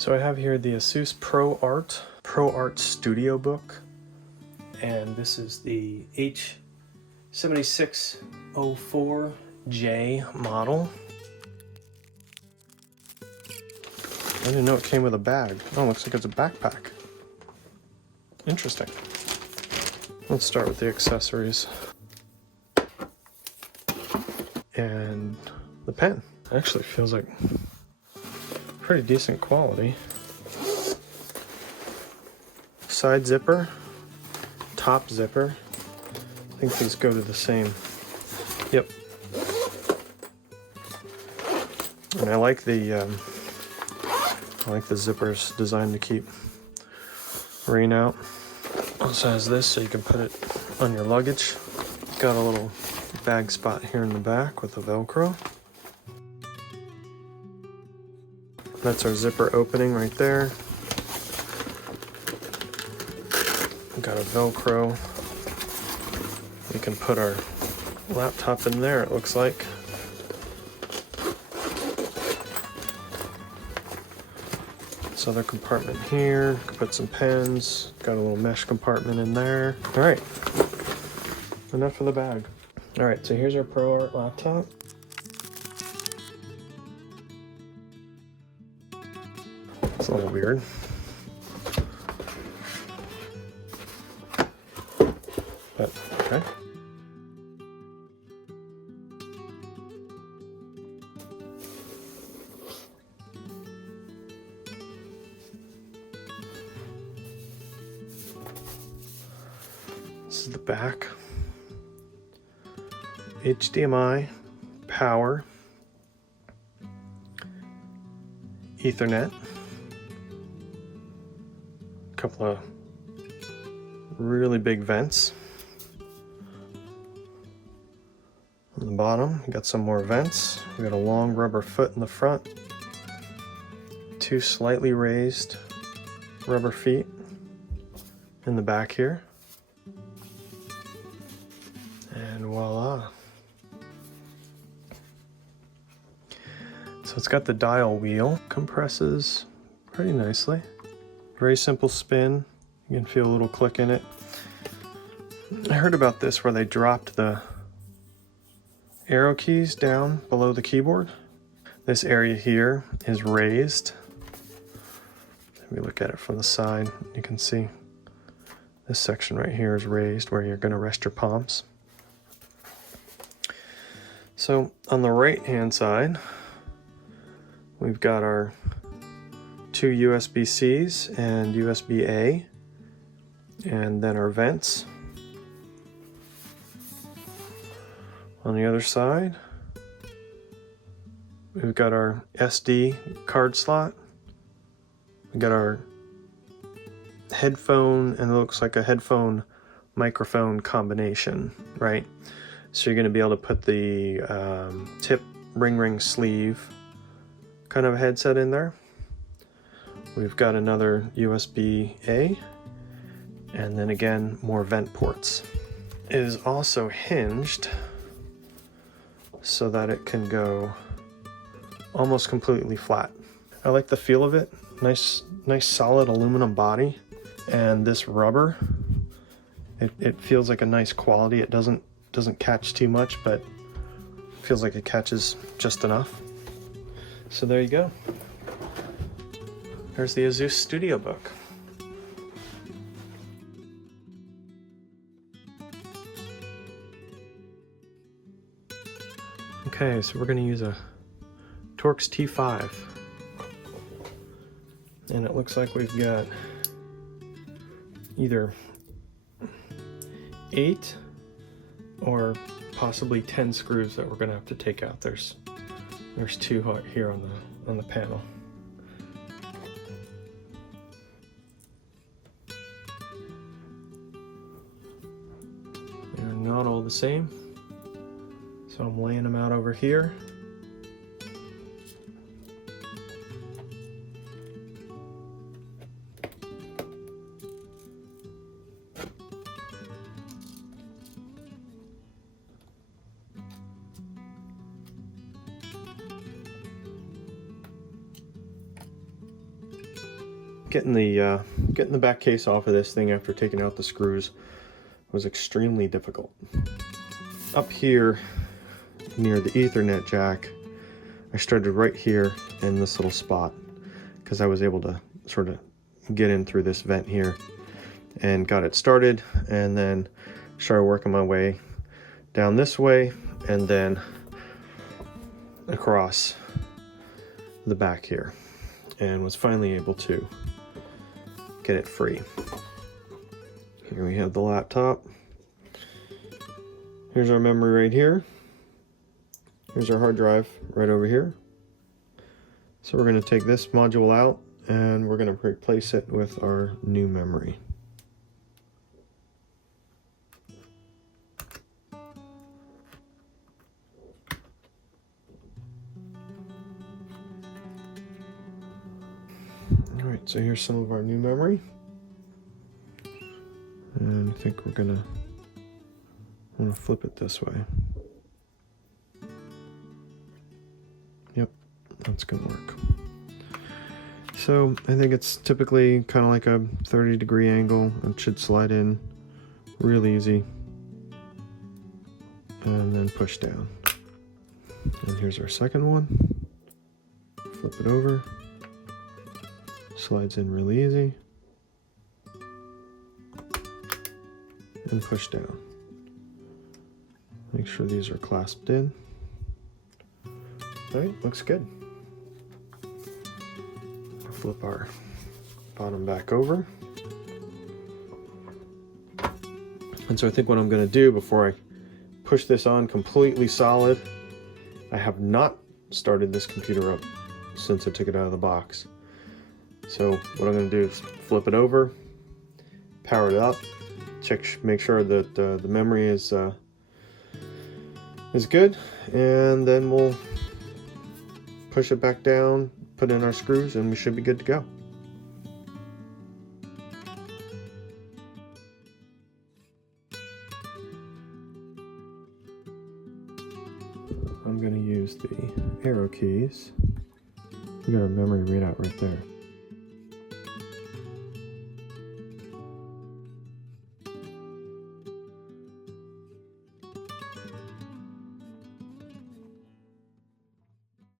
So I have here the ASUS ProArt Studiobook, and this is the H7604J model. I didn't know it came with a bag. Oh, looks like it's a backpack. Interesting. Let's start with the accessories. And the pen. Actually feels like pretty decent quality. Side zipper, top zipper. I think these go to the same. Yep. And I like the zippers designed to keep rain out. Also has this so you can put it on your luggage. Got a little bag spot here in the back with a Velcro. That's our zipper opening right there. We've got a Velcro. We can put our laptop in there, it looks like. This other compartment here. Can put some pens. Got a little mesh compartment in there. All right, enough of the bag. All right, so here's our ProArt laptop. It's a little weird. But, okay. This is the back. HDMI, power, Ethernet, a couple of really big vents. On the bottom, we got some more vents. We got a long rubber foot in the front, two slightly raised rubber feet in the back here, and voila. So it's got the dial wheel, compresses pretty nicely. Very simple spin. You can feel a little click in it. I heard about this where they dropped the arrow keys down below the keyboard. This area here is raised. If we look at it from the side, you can see this section right here is raised where you're going to rest your palms. So on the right hand side, we've got our two USB-Cs and USB-A, and then our vents. On the other side, we've got our SD card slot. We've got our headphone, and it looks like a headphone microphone combination, right? So you're going to be able to put the tip ring sleeve kind of a headset in there. We've got another USB-A, and then again more vent ports. It is also hinged so that it can go almost completely flat. I like the feel of it. Nice solid aluminum body, and this rubber, it feels like a nice quality. It doesn't catch too much, but feels like it catches just enough. So there you go. There's the ASUS Studiobook. Okay, so we're going to use a Torx T5. And it looks like we've got either 8 or possibly 10 screws that we're going to have to take out. There's 2 here on the panel. They're not all the same, so I'm laying them out over here. Getting the back case off of this thing after taking out the screws was extremely difficult. Up here near the Ethernet jack, I started right here in this little spot because I was able to sort of get in through this vent here and got it started, and then started working my way down this way and then across the back here, and was finally able to get it free. Here we have the laptop. Here's our memory right here. Here's our hard drive right over here. So we're going to take this module out and we're going to replace it with our new memory. Alright, so here's some of our new memory. And I think we're going to flip it this way. Yep, that's going to work. So I think it's typically kind of like a 30-degree angle. It should slide in real easy. And then push down. And here's our second one. Flip it over. Slides in really easy. And push down. Make sure these are clasped in. Alright, looks good. Flip our bottom back over. And so I think what I'm going to do before I push this on completely solid, I have not started this computer up since I took it out of the box. So what I'm going to do is flip it over, power it up, make sure that the memory is good, and then we'll push it back down, put in our screws, and we should be good to go. I'm going to use the arrow keys. We got our memory readout right there.